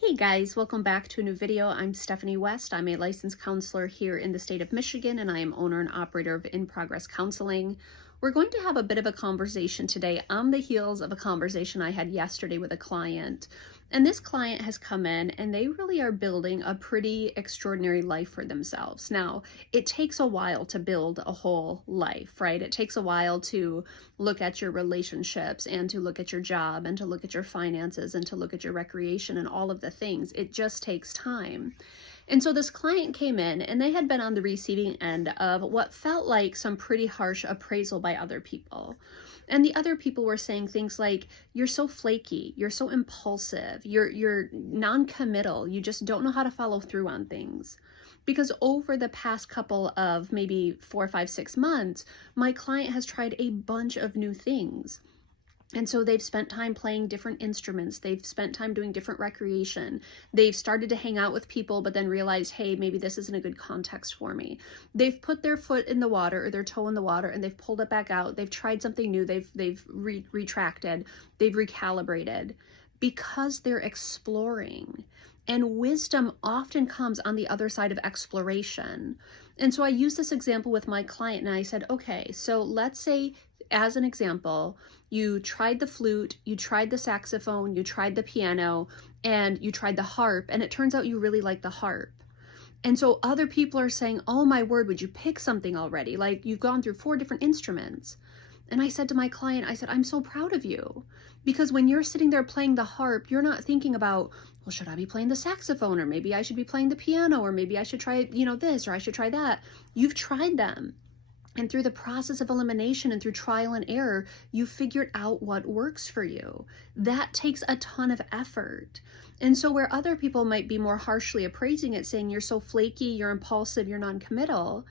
Hey guys, welcome back to a new video. I'm Stephanie West. I'm a licensed counselor here in the state of Michigan, and I am owner and operator of In Progress Counseling. We're going to have a bit of a conversation today on the heels of a conversation I had yesterday with a client. And this client has come in and they really are building a pretty extraordinary life for themselves. Now, it takes a while to build a whole life, right? It takes a while to look at your relationships and to look at your job and to look at your finances and to look at your recreation and all of the things. It just takes time. And so this client came in and they had been on the receiving end of what felt like some pretty harsh appraisal by other people. And the other people were saying things like, you're so flaky, you're so impulsive, you're non-committal, you just don't know how to follow through on things. Because over the past couple of maybe 4, 5, 6 months, my client has tried a bunch of new things. And so they've spent time playing different instruments. They've spent time doing different recreation. They've started to hang out with people, but then realized, hey, maybe this isn't a good context for me. They've put their foot in the water or their toe in the water and they've pulled it back out. They've tried something new. They've retracted. They've recalibrated because they're exploring. And wisdom often comes on the other side of exploration. And so I used this example with my client and I said, okay, so let's say, as an example, you tried the flute, you tried the saxophone, you tried the piano, and you tried the harp, and it turns out you really like the harp. And so other people are saying, oh my word, would you pick something already? Like, you've gone through 4 different instruments. And I said to my client, I said, I'm so proud of you. Because when you're sitting there playing the harp, you're not thinking about, well, should I be playing the saxophone? Or maybe I should be playing the piano, or maybe I should try, this, or I should try that. You've tried them. And through the process of elimination and through trial and error, you figured out what works for you. That takes a ton of effort. And so where other people might be more harshly appraising it, saying you're so flaky, you're impulsive, you're non-committal,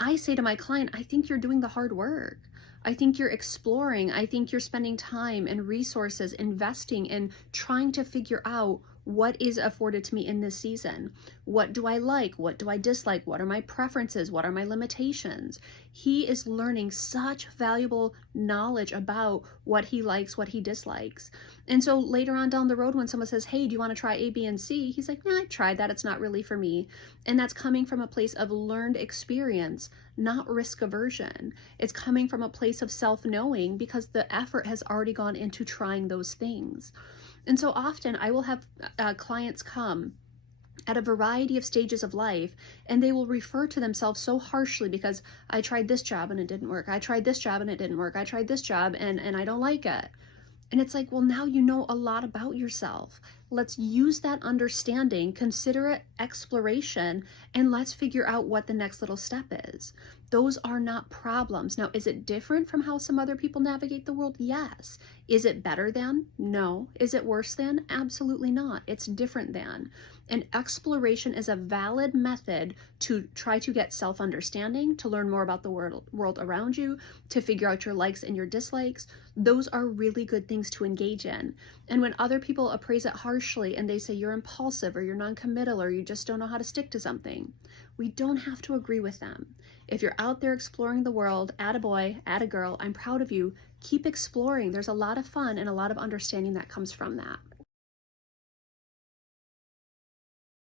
I say to my client, I think you're doing the hard work. I think you're exploring. I think you're spending time and resources investing in trying to figure out what is afforded to me in this season. What do I like? What do I dislike? What are my preferences? What are my limitations? He is learning such valuable knowledge about what he likes, what he dislikes. And so later on down the road, when someone says, hey, do you want to try A, B, and C? He's like, nah, I've tried that. It's not really for me. And that's coming from a place of learned experience, not risk aversion. It's coming from a place of self-knowing because the effort has already gone into trying those things. And so often I will have clients come at a variety of stages of life, and they will refer to themselves so harshly because I tried this job and it didn't work. I tried this job and it didn't work. I tried this job and I don't like it. And it's like, well, now you know a lot about yourself. Let's use that understanding, consider it exploration, and let's figure out what the next little step is. Those are not problems. Now, is it different from how some other people navigate the world? Yes. Is it better than? No. Is it worse than? Absolutely not. It's different than. And exploration is a valid method to try to get self-understanding, to learn more about the world around you, to figure out your likes and your dislikes. Those are really good things to engage in. And when other people appraise it harshly and they say you're impulsive or you're non-committal or you just don't know how to stick to something, we don't have to agree with them. If you're out there exploring the world, attaboy, attagirl, I'm proud of you. Keep exploring. There's a lot of fun and a lot of understanding that comes from that.